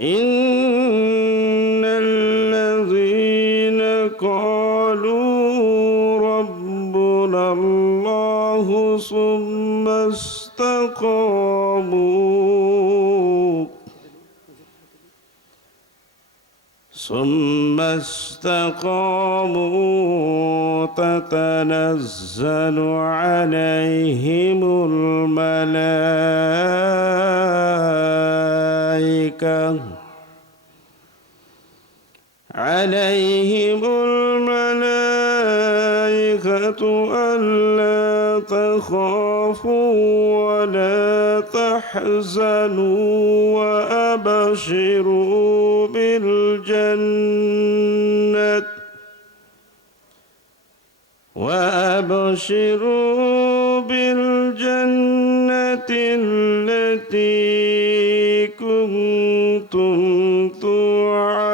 إن الذين قالوا ربنا الله ثم استقاموا تتنزل عليهم الملائكة ألا تخافوا ولا تحزنوا وأبشروا بالجنة التي كنتم توعدون.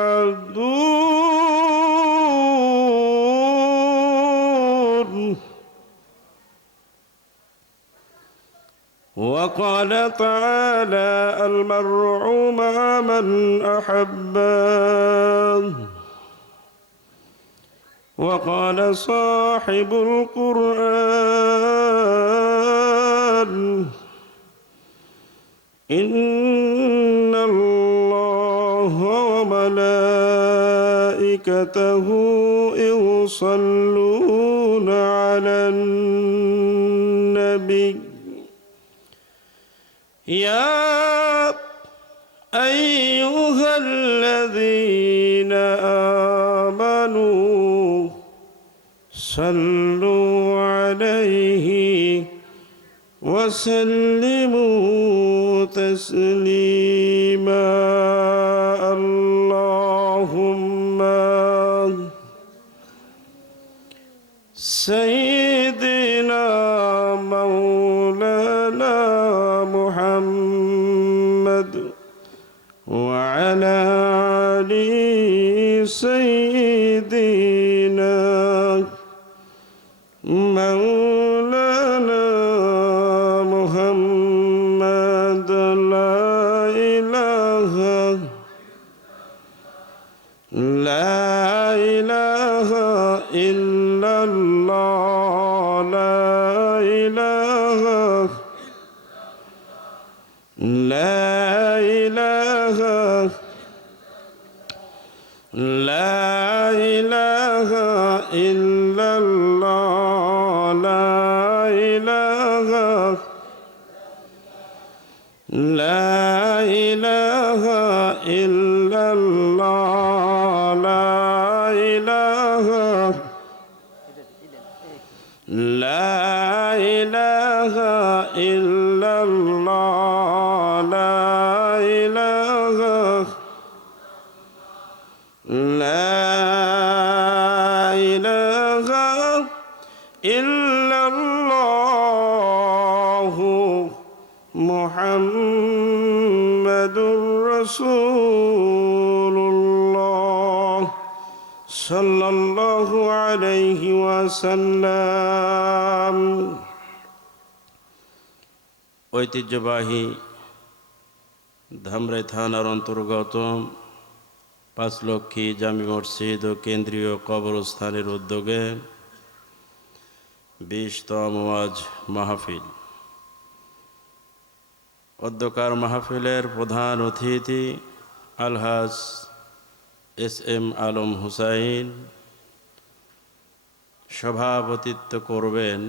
وقال تعالى: المرء مع من أحبه. وقال صاحب القرآن: إن الله وملائكته يصلون على النبي يا أيها الذين آمنوا صلوا عليه وسلموا تسليما. اللهم سيدنا مولانا محمد وعلى آل سيدنا مولانا محمد. لا إله إلا الله. لا إله إلا الله. لا إله إلا الله. لا إله إلا الله. لا إله إلا الله محمد رسول الله صلى الله عليه وسلم। ঐতিহ্যবাহী ধামরাই থানার অন্তর্গত পাঁচলক্ষী জামি মসজিদ ও কেন্দ্রীয় কবরস্থানের উদ্যোগে 20তম ওয়াজ মাহফিল। অধ্যকার মাহফিলের প্রধান অতিথি আলহাজ SM আলম হুসাইন। সভাপতিত্ব করবেন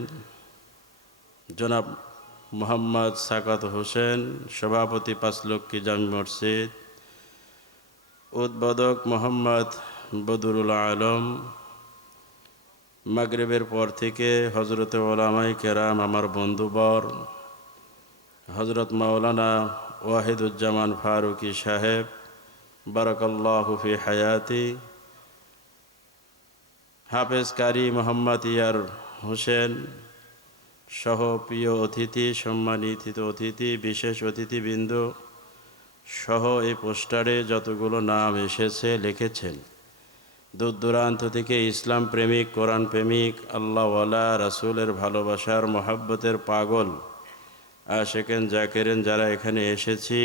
জনাব মোহাম্মদ সাকাত হোসেন, সভাপতি পাঁচলক্ষী জামি মসজিদ। উদ্বোধক মোহাম্মদ বদরুল আলম। মাগরিবের পর থেকে হজরতে ওলামায়ে কেরাম, আমার বন্ধুবর হজরত মাওলানা ওয়াহিদুজ্জামান ফারুকি সাহেব বারাকাল্লাহু ফি হায়াতি, হাফেজ কারি মোহাম্মদ ইয়ার হোসেন সহ প্রিয় অতিথি, সম্মানিত অতিথি, বিশেষ অতিথিবৃন্দ সহ এই পোস্টারে যতগুলো নাম এসেছে লিখেছেন। দূর দূরান্ত থেকে ইসলাম প্রেমিক, কোরআন প্রেমিক, আল্লাহওয়ালা, রাসূলের ভালোবাসার মহাব্বতের পাগল আশেকেন জাকেরেন যারা এখানে এসেছি,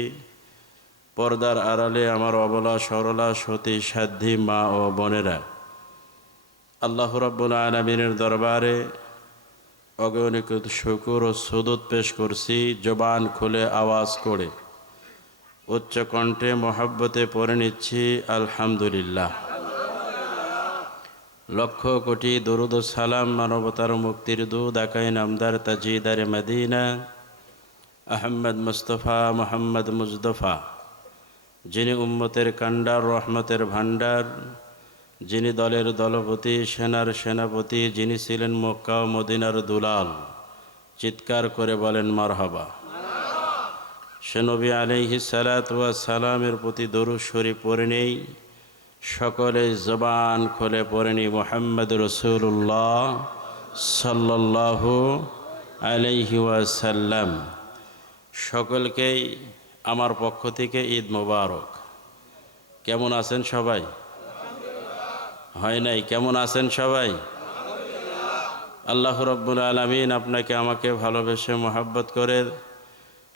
পর্দার আড়ালে আমার অবলা সরলা সতী সাধ্যী মা ও বোনেরা, আল্লাহ রাব্বুল আলামিনের দরবারে অগণিত শুকর ও সুদুদ পেশ করছি জবান খুলে আওয়াজ করে, উচ্চ কণ্ঠে মহাব্বতে পড়ে নিচ্ছি আলহামদুলিল্লাহ। লক্ষ কোটি দরুদ ও সালাম মানবতার মুক্তির দুধ আকাই নামদার তাজিদারে মদিনা আহমদ মুস্তফা মোহাম্মদ মুজদফা, যিনি উম্মতের কান্ডার রহমতের ভান্ডার, যিনি দলের দলপতি সেনার সেনাপতি, যিনি ছিলেন মক্কা ও মদিনার দুলাল, চিৎকার করে বলেন মারহাবা। সে নবী আলাইহিস সালাতু ওয়াস সালামের প্রতি দরুদ শরীফ পড়ে নেই, সকলে জবান খুলে পড়ে নি মুহাম্মদ রাসূলুল্লাহ সাল্লাল্লাহু আলাইহি ওয়াসাল্লাম। সকলকেই আমার পক্ষ থেকে ঈদ মোবারক। কেমন আছেন সবাই? হয় নাই, কেমন আছেন সবাই? আল্লাহ রাব্বুল আলামিন আপনাকে আমাকে ভালোবেসে মহাব্বত করে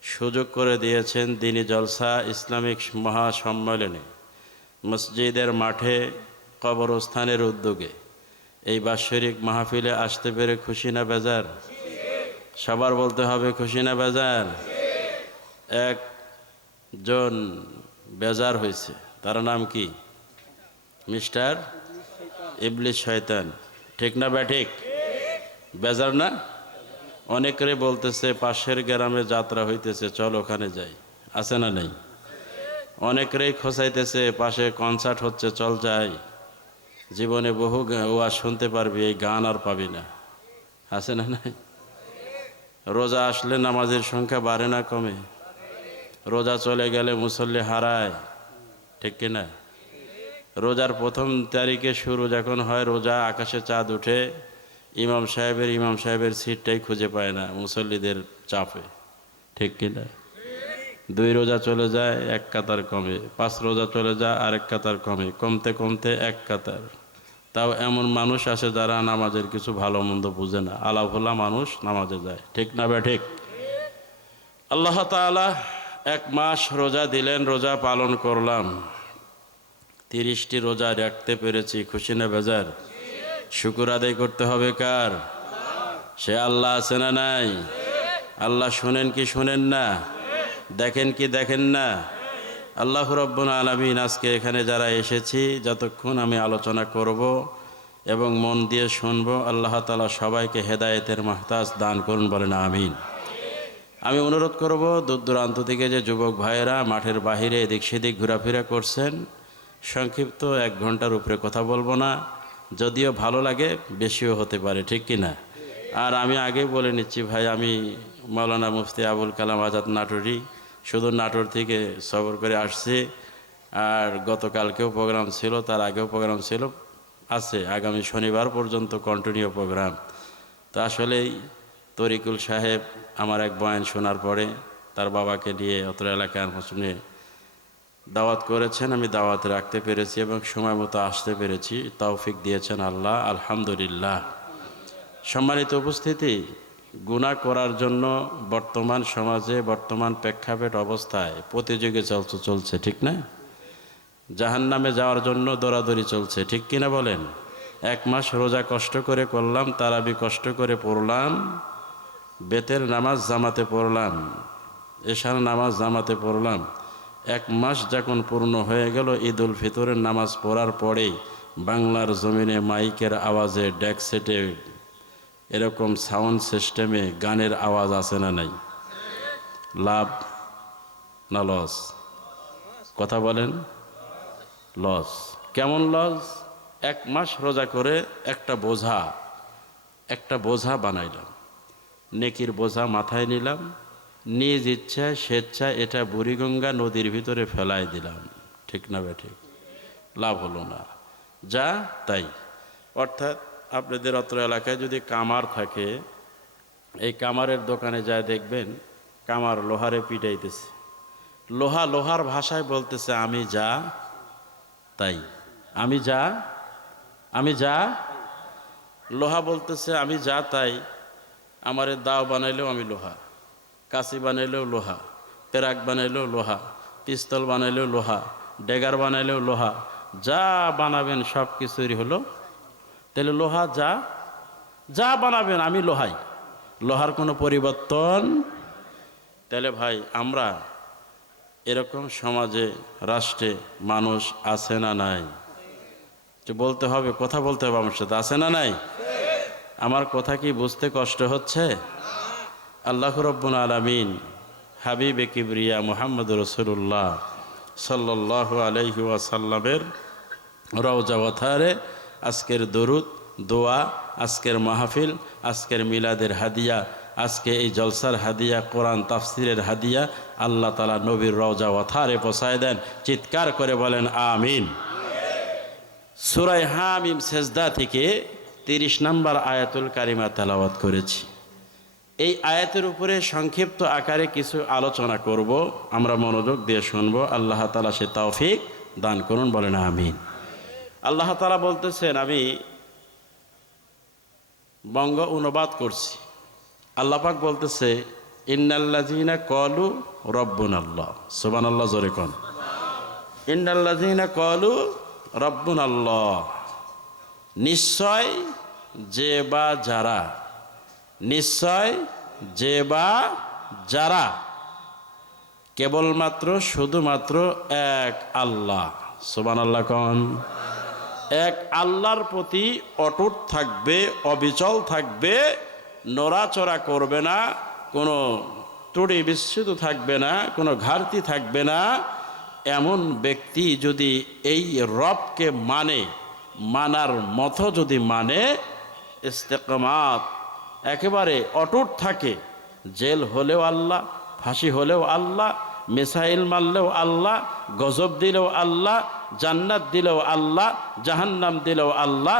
সুযোগ করে দিয়েছেন দ্বীনি জলসা ইসলামিক মহাসম্মেলনে মসজিদের মাঠে কবরস্থানের উদ্যোগে এই বাৎসরিক মাহফিলে আসতে পেরে খুশি না বেজার? সবার বলতে হবে খুশি না বেজার? একজন বেজার হয়েছে, তার নাম কি? মিস্টার ইবলিস শয়তান। ঠিক না ব্যাঠিক? বেজার না? অনেকেরে বলতেছে পাশের গ্রামে যাত্রা হইতেছে, চল ওখানে যাই, আছে না নেই? অনেকেরই খোঁচাইতেছে পাশে কনসার্ট হচ্ছে, চল যাই, জীবনে বহু ওয়াজ শুনতে পারবি, এই গান আর পাবি না, আছে না নাই? রোজা আসলে নামাজের সংখ্যা বাড়ে না কমে? রোজা চলে গেলে মুসল্লি হারায়, ঠিক কিনা? রোজার প্রথম তারিখে শুরু যখন হয় রোজা, আকাশে চাঁদ উঠে, ইমাম সাহেবের সিটটাই খুঁজে পায় না মুসল্লিদের চাপে, ঠিক কিনা? 2 রোজা চলে যায়, 1 কাতার কমে, 5 রোজা চলে যায়, আরেক কাতার কমে, কমতে কমতে 1 কাতার। তাও এমন মানুষ আছে যারা নামাজের কিছু ভালো মন্দ বুঝে না, আলাভোলা মানুষ নামাজে যায়, ঠিক না বে ঠিক? আল্লাহ তাআলা 1 মাস রোজা দিলেন, রোজা পালন করলাম, 30টি রোজা রাখতে পেরেছি, খুশি না বেজার? শুকর আদায় করতে হবে কার? সে আল্লাহ আছে না নাই? আল্লাহ শুনেন কি শুনেন না? দেখেন কি দেখেন না? আল্লাহ রাব্বুল আলামিন আজকে এখানে যারা এসেছি, যতক্ষণ আমি আলোচনা করব এবং মন দিয়ে শুনবো, আল্লাহ তাআলা সবাইকে হেদায়েতের মাহতাজ দান করুন, বলেন আমিন। আমি অনুরোধ করব দূর দূরান্ত থেকে যে যুবক ভাইয়েরা মাঠের বাহিরে এদিক সেদিক ঘোরাফেরা করছেন, সংক্ষিপ্ত 1 ঘন্টার উপরে কথা বলবো না, যদিও ভালো লাগে বেশিও হতে পারে, ঠিক কিনা? আর আমি আগেই বলে নিচ্ছি ভাই, আমি মাওলানা মুফতি আবুল কালাম আজাদ নাটোরি, শুধু নাটোর থেকে সফর করে আসছি। আর গতকালকেও প্রোগ্রাম ছিল, তার আগেও প্রোগ্রাম ছিল, আছে আগামী শনিবার পর্যন্ত কন্টিনিউ প্রোগ্রাম। তো আসলেই তরিকুল সাহেব আমার এক বয়ান শোনার পরে তার বাবাকে নিয়ে অত্র এলাকার শুনে দাওয়াত করেছেন, আমি দাওয়াত রাখতে পেরেছি এবং সময় মতো আসতে পেরেছি, তৌফিক দিয়েছেন আল্লাহ, আলহামদুলিল্লাহ। সম্মানিত উপস্থিতি, গুনাহ করার জন্য বর্তমান সমাজে, বর্তমান প্রেক্ষাপট অবস্থায় প্রতিযোগিতা চলছে, ঠিক না? জাহান্নামে যাওয়ার জন্য দৌড়াদৌড়ি চলছে, ঠিক কিনা বলেন? 1 মাস রোজা কষ্ট করে করলাম, তারাবি কষ্ট করে পড়লাম, বেতের নামাজ জামাতে পড়লাম, এশার নামাজ জামাতে পড়লাম। 1 মাস যখন পূর্ণ হয়ে গেল, ঈদ উল ফিতরের নামাজ পড়ার পরেই বাংলার জমিনে মাইকের আওয়াজে, ডেক সেটে, এরকম সাউন্ড সিস্টেমে গানের আওয়াজ আছে না নাই? লাভ না লস? কথা বলেন। লস। কেমন লস? 1 মাস রোজা করে একটা বোঝা বানাইলাম, নেকির বোঝা মাথায় নিলাম, নিজ ইচ্ছা স্বেচ্ছায় এটা বুড়িগঙ্গা নদীর ভিতরে ফেলাই দিলাম, ঠিক না বেঠিক? লাভ হলো না, যা তাই। অর্থাৎ আপনাদের অত্র এলাকায় যদি কামার থাকে, এই কামারের দোকানে যায় দেখবেন কামার লোহারে পিটাইতেছে, লোহার ভাষায় বলতেছে আমি যা তাই, আমি যা। লোহা বলতেছে আমি যা তাই, আমারে দাও বানাইলেও আমি লোহা, কাঁচি বানাইলেও লোহা, পেরাক বানাইলেও লোহা, পিস্তল বানাইলেও লোহা, ড্যাগার বানাইলেও লোহা, যা বানাবেন সব কিছুরই হলো। তাহলে লোহা যা যা বানাবেন আমি লোহাই, লোহার কোনো পরিবর্তন। তাহলে ভাই আমরা এরকম সমাজে রাষ্ট্রে মানুষ আছে না নাই? যে বলতে হবে, কথা বলতে হবে আমার সাথে, আছে না নাই? আমার কথা কি বুঝতে কষ্ট হচ্ছে? আল্লাহ রাব্বুল আলামিন হাবিবে কিবরিয়া মুহাম্মদ রাসূলুল্লাহ সাল্লাল্লাহু আলাইহি ওয়াসাল্লামের রওজা ওয়াথারে আজকের দরুদ দোয়া, আজকের মাহফিল, আজকের মিলাদের হাদিয়া, আজকে এই জলসার হাদিয়া, কোরআন তাফসিরের হাদিয়া আল্লাহ তাআলা নবীর রওজা ওয়াথারে পৌঁছায় দেন। চিৎকার করে বলেন আমিন। সূরা হামিম সেজদা থেকে 30 নম্বর আয়াতুল কারিমা তেলাওয়াত করেছি। এই আয়াতের উপরে সংক্ষিপ্ত আকারে কিছু আলোচনা করব, আমরা মনোযোগ দিয়ে শুনব। আল্লাহ তাআলা সে তৌফিক দান করুন, বলেন আমিন। আল্লাহ তাআলা বলতেছেন, আমি বঙ্গ অনুবাদ করছি। আল্লাহ পাক বলতেছে, ইন্নাল্লাযীনা ক্বালু রাব্বুনাল্লাহ, সুবহানাল্লাহ, জোরে কোন ইন্নাল্লাযীনা ক্বালু রাব্বুনাল্লাহ, নিশ্চয় যে বা যারা, নিশ্চয় যে বা যারা কেবলমাত্র শুধুমাত্র এক আল্লাহ, সুবহানাল্লাহ কোন, এক আল্লাহর প্রতি অটুট থাকবে, অবিচল থাকবে, নড়াচড়া করবে না, কোনো ত্রুটি বিচ্যুত থাকবে না, কোনো ঘাটতি থাকবে না, এমন ব্যক্তি যদি এই রবকে মানে, মানার মতো যদি মানে, ইস্তেকামাত একেবারে অটুট থাকে, জেল হলেও আল্লাহ, ফাঁসি হলেও আল্লাহ, মিসাইল মারলেও আল্লাহ, গজব দিলেও আল্লাহ, জান্নাত দিলেও আল্লাহ, জাহান্নাম দিলেও আল্লাহ,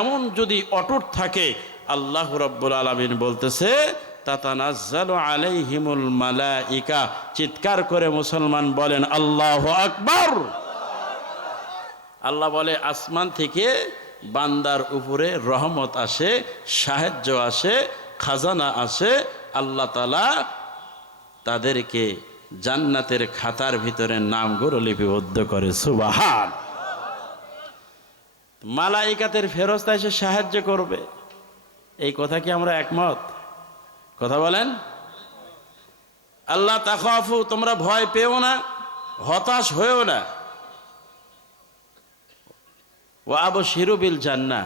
এমন যদি অটুট থাকে, আল্লাহ রাব্বুল আলামিন বলতেছে, তাতানাজ্জালু আলাইহিমুল মালাইকা, চিৎকার করে মুসলমান বলেন আল্লাহু আকবার। আল্লাহ বলে, আসমান থেকে বান্দার উপরে রহমত আসে, সাহায্য আসে, খাজানা আসে। আল্লাহ তাআলা তাদেরকে জান্নাতের খাতার ভিতরে নামগুলো লিপিবদ্ধ করে, সুবহান। মালাইকাতের ফেরেশতা এসে সাহায্য করবে, এই কথা কি আমরা একমত? কথা বলেন। আল্লাহ তাখাফু, তোমরা ভয় পেও না, হতাশ হয়েও না। ওয়া আবশিরু বিল জান্নাহ,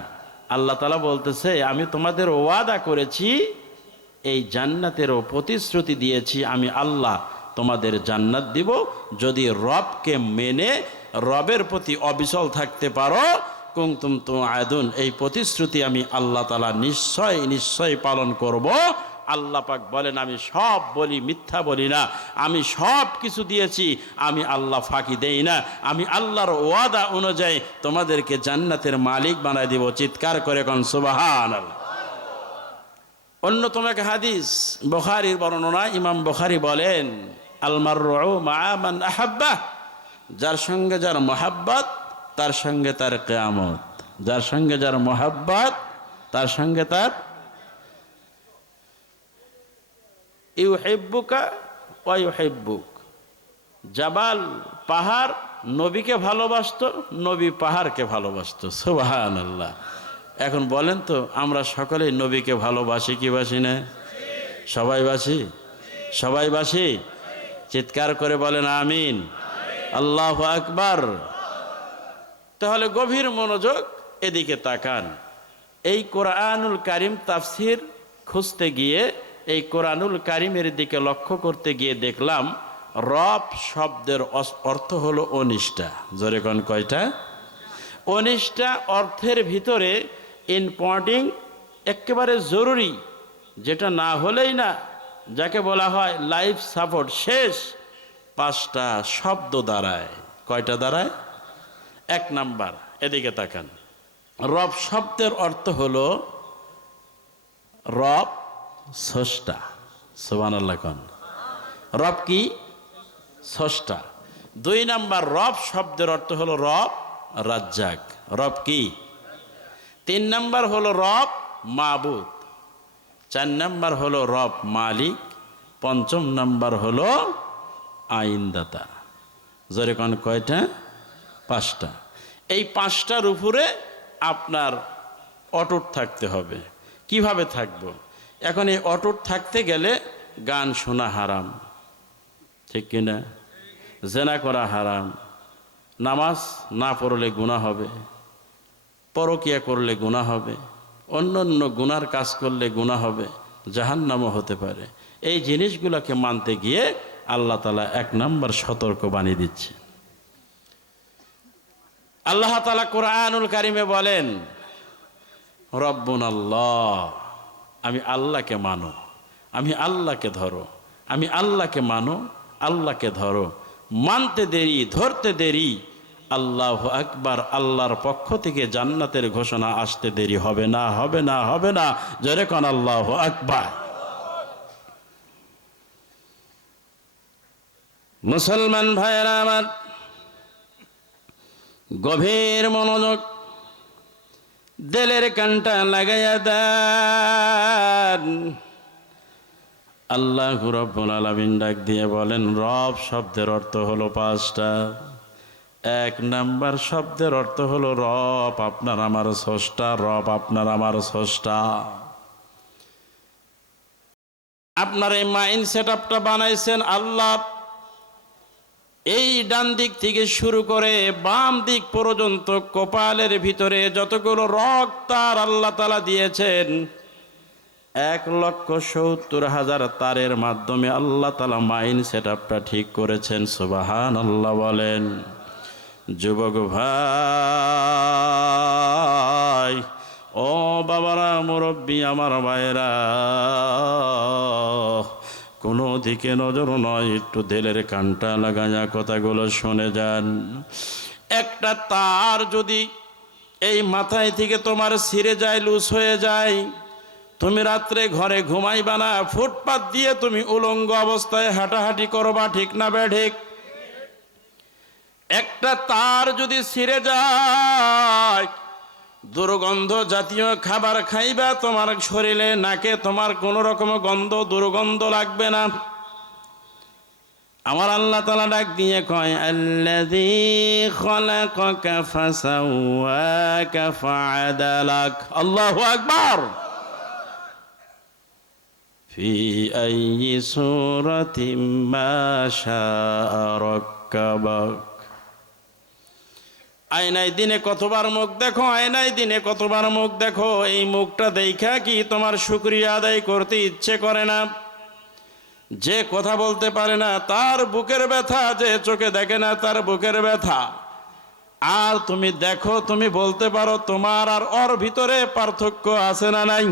আল্লাহ তাআলা বলতেছে, আমি তোমাদের ওয়াদা করেছি, এই জান্নাতেরও প্রতিশ্রুতি দিয়েছি, আমি আল্লাহ তোমাদের জান্নাত দিব যদি রবকে মেনে রবের প্রতি অবিচল থাকতে পারো। কুনতুম তুআদুন, এই প্রতিশ্রুতি আমি আল্লাহ তাআলা নিশ্চয় নিশ্চয় পালন করব। আল্লাহ পাক বলেন, আমি সব বলি, মিথ্যা বলি না, আমি সব কিছু দিয়েছি, আমি আল্লাহ ফাঁকি দেই না, আমি আল্লাহর ওয়াদা অনুযায়ী তোমাদেরকে জান্নাতের মালিক বানাই দিব। চিৎকার করে কোন সুবহানাল্লাহ। অন্যতম এক হাদিস, বুখারীর বর্ণনা, ইমাম বুখারী বলেন, আল মারউ মা মান আহাব্বা, যার সঙ্গে যার মহাব্বত তার সঙ্গে তার কিয়ামত, যার সঙ্গে যার মহাব্বত তার সঙ্গে তার, ইউহিব্বুকা ওয়া ইউহিব্বুক। জাবাল পাহাড় নবীকে ভালোবাসতো, নবী পাহাড়কে ভালোবাসতো, সুবহানাল্লাহ। এখন বলেন তো, আমরা সকলেই নবীকে ভালোবাসি কি বাসি না? সবাই বাসি, সবাই বাসি। চিৎকার করে বলেন আমিন, আল্লাহু আকবার। তাহলে গভীর মনোযোগ এদিকে তাকান। এই কোরআনুল কারীম তাফসির খুঁজতে গিয়ে, এই কোরআনুল কারীমের দিকে লক্ষ্য করতে গিয়ে দেখলাম, রব শব্দের অর্থ হলো অনিষ্ঠা। জোরে কোন কয়টা? অনিষ্ঠা অর্থের ভিতরে ইম্পর্টিং, একেবারে জরুরি, যেটা না হলেই না, যাকে বলা হয় লাইফ সাপোর্ট, শেষ 5টা শব্দ দাঁড়ায়। কয়টা দাঁড়ায়? 1 নাম্বার, এদিকে তাকান। রব শব্দের অর্থ হলো রব স্রষ্টা, সুবহানাল্লাহ কোন। রব কি? স্রষ্টা। 2 নাম্বার, রব শব্দের অর্থ হলো রব রাজ্জাক, রব কি? 3 নাম্বার হলো রব মাবুদ, 4 নাম্বার হলো রব মালিক, 5ম নাম্বার হলো আইনদাতা। জোরে কোন কয়টা? 5টা। এই 5টার উপরে আপনার অটুট থাকতে হবে। কিভাবে থাকবো? এখন এই অটুট থাকতে গেলে গান শোনা হারাম, ঠিক কিনা? জেনা করা হারাম, নামাজ না পড়লে গুনাহ হবে, পরকিয়া করলে গুনাহ হবে, অন্য অন্য গুনার কাজ করলে গুনাহ হবে, জাহান্নামও হতে পারে। এই জিনিসগুলোকে মানতে গিয়ে আল্লাহ তাআলা 1 নম্বর সতর্ক বাণী দিচ্ছে। আল্লাহ তাআলা কোরআনুল কারিমে বলেন, রব্বুনাল্লাহ, আমি আল্লাহকে মানো, আমি আল্লাহকে ধরো, আমি আল্লাহকে মানো, আল্লাহকে ধরো। মানতে দেরি, ধরতে দেরি, আল্লাহু আকবার, আল্লাহর পক্ষ থেকে জান্নাতের ঘোষণা আসতে দেরি হবে না, হবে না, হবে না। জোরে কোন আল্লাহু আকবার। মুসলমান ভাইয়েরা আমার, গভীর মনোযোগ, দিলের কানটা লাগাইয়া দেন। আল্লাহ রাব্বুল আলামিন ডাক দিয়ে বলেন, রব শব্দের অর্থ হলো 5টা। 1 নাম্বার শব্দের অর্থ হলো রব, আপনার আমার স্রষ্টা, রব আপনার আমার স্রষ্টা। আপনার এই মাইন্ড সেটআপটা বানাইছেন আল্লাহ। এই ডান দিক থেকে শুরু করে বাম দিক পর্যন্ত কপালের ভিতরে যতগুলো রক্ত আল্লাহ তাআলা দিয়েছেন, 1,70,000 তারের মাধ্যমে আল্লাহ তাআলা মাইন্ড সেটআপটা ঠিক করেছেন। সুবহানাল্লাহ বলেন। যুবক ভাই, ও বাবারা, মুরব্বী আমার ভাইরা, কোনো দিকে নজর নয়, একটু দিলের কানটা লাগায়া কথাগুলো শুনে যান। একটা তার যদি এই মাথায় থেকে তোমার ছিঁড়ে যায়, লুজ হয়ে যায়, তুমি রাত্রে ঘরে ঘুমাইবা না, ফুটপাত দিয়ে তুমি উলঙ্গ অবস্থায় হাঁটাহাঁটি করবা, ঠিক না বেঠিক? একটা তার যদি ছিঁড়ে যায়, দুর্গন্ধ জাতীয় খাবার খাইবা, তোমার শরীরে নাকে তোমার কোন রকম গন্ধ দুর্গন্ধ লাগবে না। আমার আল্লাহ তাআলা ডাক দিয়ে কয়, আল্লাযী খালাকাকা ফাসাওয়াকা ফাআদালাক। আল্লাহু আকবার। ফি আইয়ি সূরাতিম মা শাআ রাক্কাবাক। আয়নায় দিনে কতবার মুখ দেখো, আয়নায় দিনে কতবার মুখ দেখো। এই মুখটা দেখা কি তোমার শুকরিয়া আদায় করতে ইচ্ছে করে না? যে কথা বলতে পারে না তার বুকের ব্যথা, যে চোখে দেখে না তার বুকের ব্যথা। আর তুমি দেখো, তুমি বলতে পারো তোমার আর ওর ভিতরে পার্থক্য আছে না নাই?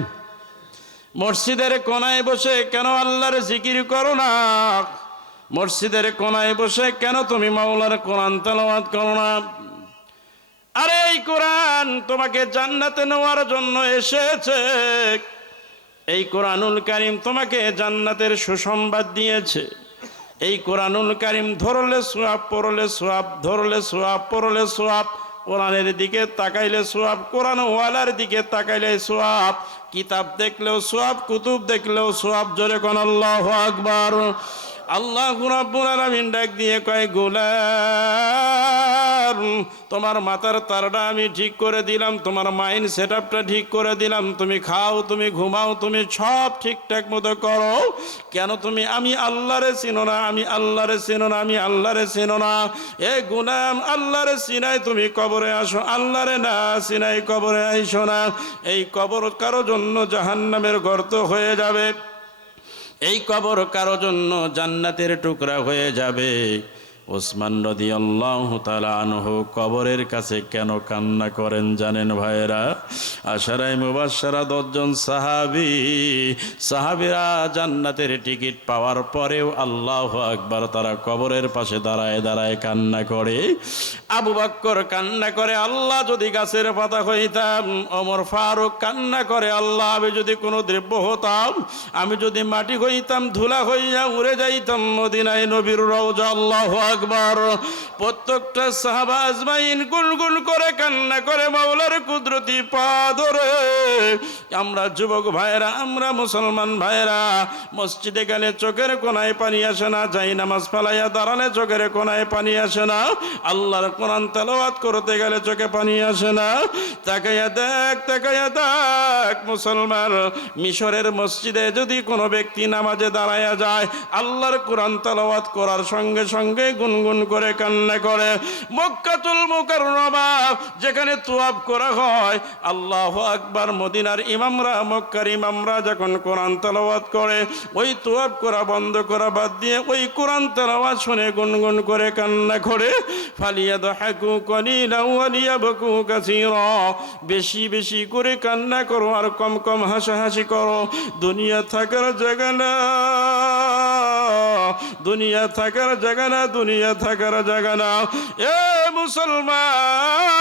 মসজিদের কোনায় বসে কেন আল্লাহর জিকির করো না? মসজিদের কোনায় বসে কেন তুমি মাওলার কোরআন তেলাওয়াত করো না? আরে এই কোরআন তোমাকে জান্নাতে নেওয়ার জন্য এসেছে। এই কোরআনুল কারীম তোমাকে জান্নাতের সুসংবাদ দিয়েছে। এই কোরআনুল কারীম ধরলে সওয়াব, পড়লে সওয়াব, ধরলে সওয়াব, পড়লে সওয়াব। কোরআনের দিকে তাকাইলে সওয়াব, কোরআন ওয়ালার দিকে তাকাইলে সওয়াব। কিতাব দেখলেও সওয়াব, কুতুব দেখলেও সওয়াব। জোরে কোন আল্লাহু আকবার। আল্লাহ রাব্বুল আলামিন ডাক দিয়ে কয়, গোলাম, তোমার মাথার তারটা আমি ঠিক করে দিলাম, তোমার মাইন্ড সেটআপটা ঠিক করে দিলাম। তুমি খাও, তুমি ঘুমাও, তুমি সব ঠিকঠাক মতো করো। কেন তুমি আমি আল্লাহরে চিনো না? আমি আল্লাহরে চিনো না? আমি আল্লাহরে চিনো না? এ গোলাম, আল্লাহরে চিনাই তুমি কবরে আসো, আল্লাহরে না চিনাই কবরে আইসো না। এই কবর কারো জন্য জাহান্নামের গর্ত হয়ে যাবে, এই কবর কারো জন্য জান্নাতের টুকরা হয়ে যাবে। ওসমান রাদিয়াল্লাহু তাআলা আনহু কবরের কাছে কেন কান্না করেন জানেন ভাইরা? আশারায়ে মুবাশশারা 10 জন সাহাবীরা জান্নাতের টিকিট পাওয়ার পরেও আল্লাহু আকবার, তারা কবরের পাশে দাঁড়ায় দাঁড়ায় কান্না করে। আবু বকর কান্না করে, আল্লাহ যদি গাছের পাতা হইতাম। ওমর ফারুক কান্না করে, আল্লাহ আমি যদি কোনো দ্রব্য হতাম, আমি যদি মাটি হইতাম, ধুলা হইয়া উড়ে যাইতাম মদিনায় নবীর রওজা। আল্লাহু আকবার। আকবার। প্রত্যেকটা সাহাবা আজমাইন গুনগুন করে কান্না করে মাওলার কুদরতি পা ধরে। আমরা যুবক ভাইরা, আমরা মুসলমান ভাইরা, মসজিদে গেলে চোখের কোনায় পানি আসে না, যাই নামাজ ফালাইয়া দাঁড়ালে চোখের কোনায় পানি আসে না, আল্লাহর কোরআন তেলাওয়াত করতে গেলে চোখে পানি আসে না। তাকাইয়া দেখ, তাকাইয়া দেখ মুসলমান, মিশরের মসজিদে যদি কোনো ব্যক্তি নামাজে দাঁড়াইয়া যায়, আল্লাহর কোরআন তেলাওয়াত করার সঙ্গে সঙ্গে গুনগুন করে কান্না করে। মক্কাতুল মুকাররমা যেখানে তোয়াব করা হয়, আল্লাহু আকবার, মদিনার ইমামরা, মক্কার ইমামরা যখন কোরআন তেলাওয়াত করে, ওই তোয়াব করা বন্ধ করা বাদ দিয়ে ওই কোরআন তেলাওয়াত শুনে গুনগুন করে কান্না করে। ফালিয়াদহাকু কলিলান ওয়া লিয়াবকু কাসীরা, বেশি বেশি করে কান্না করো আর কম কম হাসাহাসি করো। দুনিয়া থাকার জায়গা না, দুনিয়া থাকার জায়গা না, দুনিয়া থাকার জায়গা না। এ মুসলমান,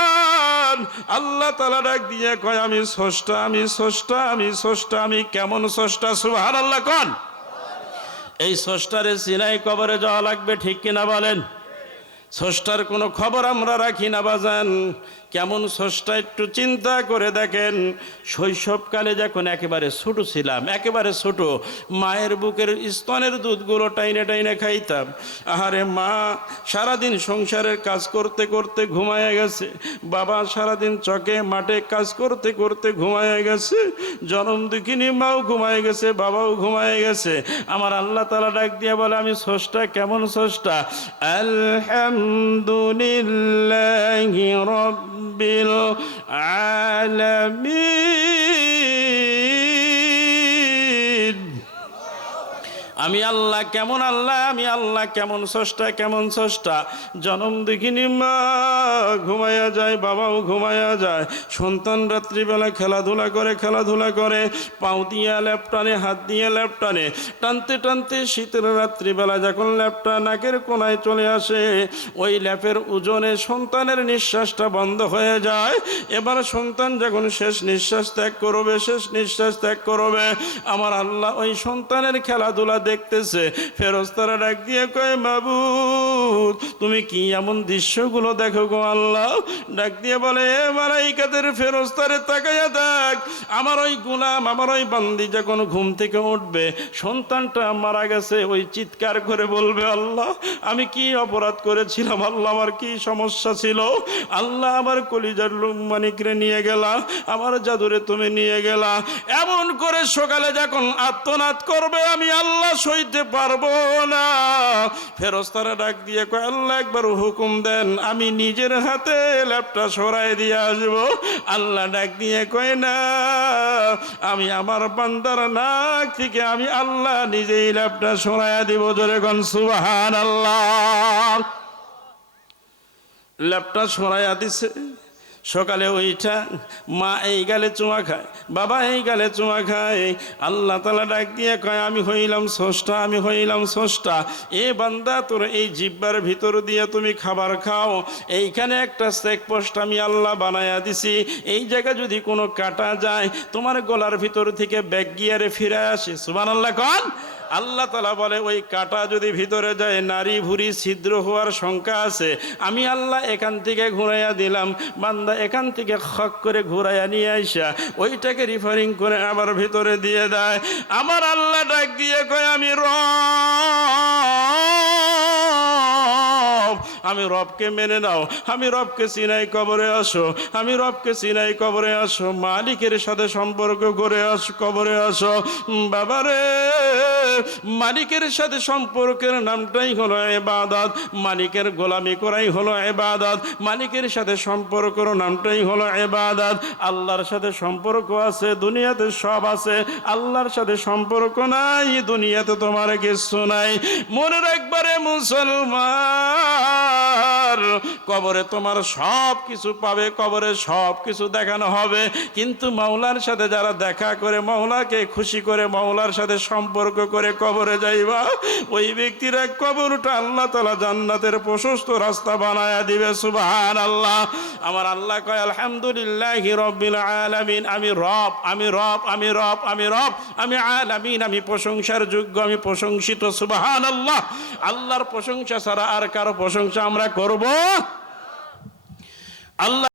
আল্লাহ তাআলা ডাক দিয়ে কয়, আমি স্রষ্টা, আমি স্রষ্টা, আমি স্রষ্টা। আমি কেমন স্রষ্টা? সুবহানাল্লাহ কোন। এই স্রষ্টারে সিনাই কবরে যাওয়া লাগবে, ঠিক কিনা বলেন? স্রষ্টার কোনো খবর আমরা রাখি না বাজান। কেমন স্রষ্টা একটু চিন্তা করে দেখেন। শৈশবকালে যখন একেবারে ছোট ছিলাম, একেবারে ছোট, মায়ের বুকের স্তনের দুধগুলো টাইনে টাইনে খাইতাম। আহারে মা সারাদিন সংসারের কাজ করতে করতে ঘুমায় গেছে, বাবা সারাদিন চকে মাঠে কাজ করতে করতে ঘুমায় গেছে, জনম দুঃখিনী মাও ঘুমায় গেছে, বাবাও ঘুমায় গেছে। আমার আল্লাহ তাআলা ডাক দিয়ে বলে, আমি স্রষ্টা। কেমন স্রষ্টা? আলহামদুলিল্লাহি রাব্বিল আলামিন। আমি আল্লাহ কেমন আল্লাহ, আমি আল্লাহ কেমন স্রষ্টা, কেমন স্রষ্টা। জনম দেখিনি মা ঘুমাইয়া যায়, বাবাও ঘুমাইয়া যায়। সন্তান রাত্রিবেলা খেলাধুলা করে, খেলাধুলা করে, পাও দিয়ে ল্যাপ টানে, হাত দিয়ে ল্যাপ টানে, টানতে টানতে শীতের রাত্রিবেলা যখন ল্যাপটা নাকের কোনায় চলে আসে, ওই ল্যাপের ওজনে সন্তানের নিঃশ্বাসটা বন্ধ হয়ে যায়। এবার সন্তান যখন শেষ নিঃশ্বাস ত্যাগ করবে, শেষ নিঃশ্বাস ত্যাগ করবে, আমার আল্লাহ ওই সন্তানের খেলাধুলা দেখতেছে। ফেরেশতারা ডাক দিয়ে কয়, মাবুদ তুমি কি এমন দৃশ্যগুলো দেখো গো আল্লাহ? ডাক দিয়ে বলে, এ মালাইকাদের ফেরেশতারে তাকাইয়া দেখ, আমার ওই গোলাম, আমার ওই বান্দি যখন ঘুম থেকে উঠবে, সন্তানটা মারা গেছে, ওই চিৎকার করে বলবে, আল্লাহ আমি কি অপরাধ করেছিলাম, আল্লাহ আমার কি সমস্যা ছিল, আল্লাহ আমার কলিজার মানিকরে নিয়ে গেলা, আমার জাদুরে তুমি নিয়ে গেলা। এমন করে সকালে যখন আত্মনাদ করবে, আমি আল্লাহ সইতে পারবো না। ফেরেশতারা ডাক দিয়ে কয়, আল্লাহ একবার হুকুম দেন, আমি নিজের হাতে ল্যাপটা সরাই দিয়ে আসবো। আল্লাহ ডাক দিয়ে কয়, না, আমি আমার বান্দার নাক থেকে আমি আল্লাহ নিজেই ল্যাপটা সরাইয়া দিব। জোরে কোন সুবহানাল্লাহ। ল্যাপটা সরাইয়া দিছে। সকালে ওইটা মা এই গালে চুমা খায়, বাবা এই গালে চুমা খায়। আল্লাহ তাআলা ডাক দিয়ে কয়, আমি হইলাম স্রষ্টা, আমি হইলাম স্রষ্টা। এ বান্দা, তোর এই জিহ্বার ভিতর দিয়ে তুমি খাবার খাও। এইখানে একটা চেকপোস্ট আমি আল্লাহ বানায়া দিছি। এই জায়গায় যদি কোনো কাটা যায়, তোমার গলার ভিতর থেকে ব্যাক গিয়ারে ফিরে আসে। সুবহানাল্লাহ কোন। আল্লাহ তাআলা বলে, ওই কাটা যদি ভিতরে যায়, নারী ভুঁড়ি ছিদ্র হওয়ার শঙ্কা আছে, আমি আল্লাহ এখান থেকে ঘুরাইয়া দিলাম। বান্দা এখান থেকে খক করে ঘুরাইয়া নিয়ে আইসা ওইটাকে রিফারিং করে আবার ভিতরে দিয়ে দেয়। আমার আল্লাহ ডাক দিয়ে কয়, আমি আমি রবকে মেনে নাও, আমি রবকে চিনাই কবরে আসো, আমি রবকে চিনাই কবরে আসো, মালিকের সাথে সম্পর্ক করে আসো, কবরে আসো। বাবারে, মালিকের সাথে সম্পর্কের নামটাই হলো ইবাদত, মালিকের গোলামি করাই হলো ইবাদত, মালিকের সাথে সম্পর্কের নামটাই হলো ইবাদত। আল্লাহর সাথে সম্পর্ক আছে, দুনিয়াতে সব আছে। আল্লাহর সাথে সম্পর্ক নাই, দুনিয়াতে তোমার কিছু নাই। মনে রাখবারে মুসলমান, খবরদার, কবরে তোমার সব কিছু পাবে, কবরে সব কিছু দেখানো হবে, কিন্তু মাওলার সাথে যারা দেখা করে, মাওলাকে খুশি করে, মাওলার সাথে সম্পর্ক করে কবরে যাইবা, ওই ব্যক্তিরা কবরটা আল্লাহ তাআলা জান্নাতের প্রশস্ত রাস্তা বানায়া দিবে। সুবহানাল্লাহ। আমার আল্লাহ কয় আলহামদুলিল্লাহি রাব্বিল আলামিন, আমি রব, আমি রব, আমি রব, আমি রব, আমি আলামিন, আমি প্রশংসার যোগ্য, আমি প্রশংসিত। সুবহানাল্লাহ। আল্লাহর প্রশংসা ছাড়া আর কারো প্রশংসা আমরা করব? আল্লাহ